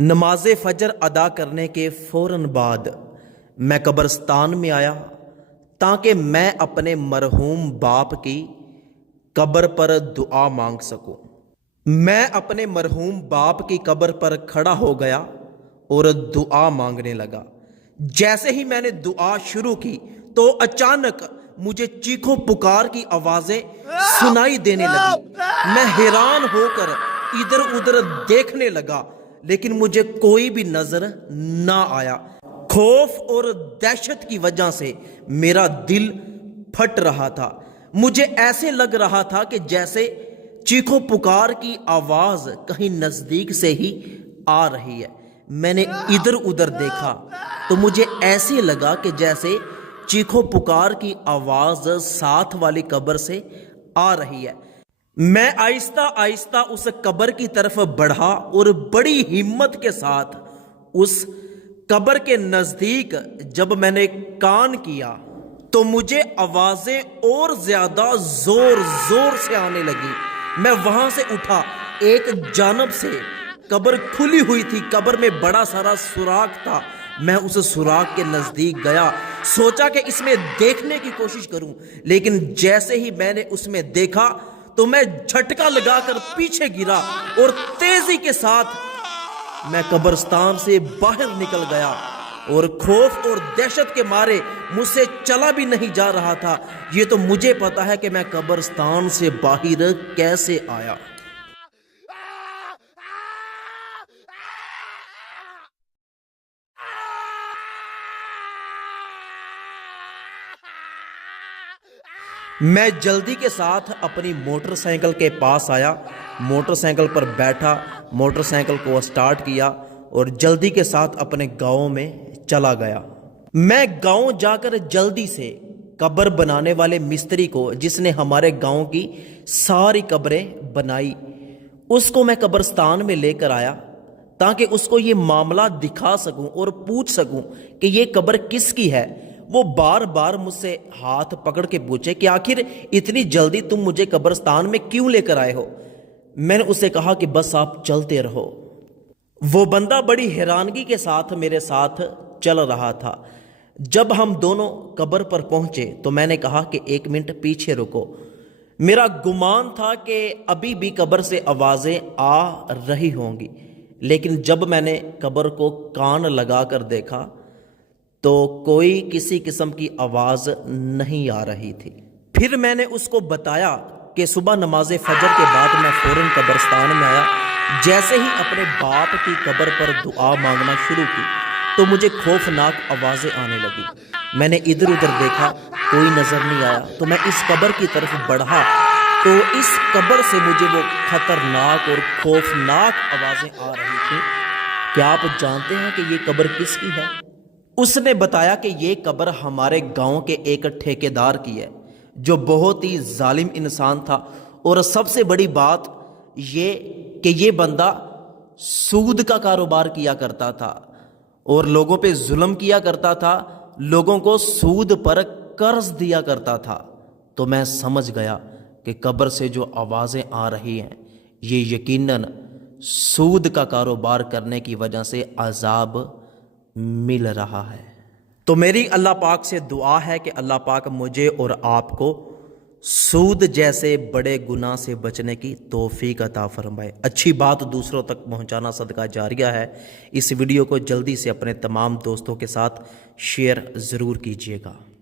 نماز فجر ادا کرنے کے فوراً بعد میں قبرستان میں آیا تاکہ میں اپنے مرحوم باپ کی قبر پر دعا مانگ سکوں۔ میں اپنے مرحوم باپ کی قبر پر کھڑا ہو گیا اور دعا مانگنے لگا۔ جیسے ہی میں نے دعا شروع کی تو اچانک مجھے چیخو پکار کی آوازیں سنائی دینے لگی۔ میں حیران ہو کر ادھر ادھر دیکھنے لگا لیکن مجھے کوئی بھی نظر نہ آیا۔ خوف اور دہشت کی وجہ سے میرا دل پھٹ رہا تھا۔ مجھے ایسے لگ رہا تھا کہ جیسے چیخو پکار کی آواز کہیں نزدیک سے ہی آ رہی ہے۔ میں نے ادھر ادھر دیکھا تو مجھے ایسے لگا کہ جیسے چیخو پکار کی آواز ساتھ والی قبر سے آ رہی ہے۔ میں آہستہ آہستہ اس قبر کی طرف بڑھا اور بڑی ہمت کے ساتھ اس قبر کے نزدیک جب میں نے کان کیا تو مجھے آوازیں اور زیادہ زور زور سے آنے لگی۔ میں وہاں سے اٹھا، ایک جانب سے قبر کھلی ہوئی تھی، قبر میں بڑا سارا سوراخ تھا۔ میں اس سوراخ کے نزدیک گیا، سوچا کہ اس میں دیکھنے کی کوشش کروں، لیکن جیسے ہی میں نے اس میں دیکھا تو میں جھٹکا لگا کر پیچھے گرا اور تیزی کے ساتھ میں قبرستان سے باہر نکل گیا اور خوف اور دہشت کے مارے مجھ سے چلا بھی نہیں جا رہا تھا۔ یہ تو مجھے پتا ہے کہ میں قبرستان سے باہر کیسے آیا۔ میں جلدی کے ساتھ اپنی موٹر سائیکل کے پاس آیا، موٹر سائیکل پر بیٹھا، موٹر سائیکل کو سٹارٹ کیا اور جلدی کے ساتھ اپنے گاؤں میں چلا گیا۔ میں گاؤں جا کر جلدی سے قبر بنانے والے مستری کو، جس نے ہمارے گاؤں کی ساری قبریں بنائی، اس کو میں قبرستان میں لے کر آیا تاکہ اس کو یہ معاملہ دکھا سکوں اور پوچھ سکوں کہ یہ قبر کس کی ہے۔ وہ بار بار مجھ سے ہاتھ پکڑ کے پوچھے کہ آخر اتنی جلدی تم مجھے قبرستان میں کیوں لے کر آئے ہو؟ میں نے اسے کہا کہ بس آپ چلتے رہو۔ وہ بندہ بڑی حیرانگی کے ساتھ میرے ساتھ چل رہا تھا۔ جب ہم دونوں قبر پر پہنچے تو میں نے کہا کہ 1 منٹ پیچھے رکو۔ میرا گمان تھا کہ ابھی بھی قبر سے آوازیں آ رہی ہوں گی، لیکن جب میں نے قبر کو کان لگا کر دیکھا تو کوئی کسی قسم کی آواز نہیں آ رہی تھی۔ پھر میں نے اس کو بتایا کہ صبح نماز فجر کے بعد میں فوراً قبرستان میں آیا۔ جیسے ہی اپنے باپ کی قبر پر دعا مانگنا شروع کی تو مجھے خوفناک آوازیں آنے لگی۔ میں نے ادھر ادھر دیکھا، کوئی نظر نہیں آیا تو میں اس قبر کی طرف بڑھا تو اس قبر سے مجھے وہ خطرناک اور خوفناک آوازیں آ رہی تھیں۔ کیا آپ جانتے ہیں کہ یہ قبر کس کی ہے؟ اس نے بتایا کہ یہ قبر ہمارے گاؤں کے ایک ٹھیکیدار کی ہے جو بہت ہی ظالم انسان تھا، اور سب سے بڑی بات یہ کہ یہ بندہ سود کا کاروبار کیا کرتا تھا اور لوگوں پہ ظلم کیا کرتا تھا، لوگوں کو سود پر قرض دیا کرتا تھا۔ تو میں سمجھ گیا کہ قبر سے جو آوازیں آ رہی ہیں یہ یقیناً سود کا کاروبار کرنے کی وجہ سے عذاب مل رہا ہے۔ تو میری اللہ پاک سے دعا ہے کہ اللہ پاک مجھے اور آپ کو سود جیسے بڑے گناہ سے بچنے کی توفیق عطا فرمائے۔ اچھی بات دوسروں تک پہنچانا صدقہ جاریہ ہے۔ اس ویڈیو کو جلدی سے اپنے تمام دوستوں کے ساتھ شیئر ضرور کیجیے گا۔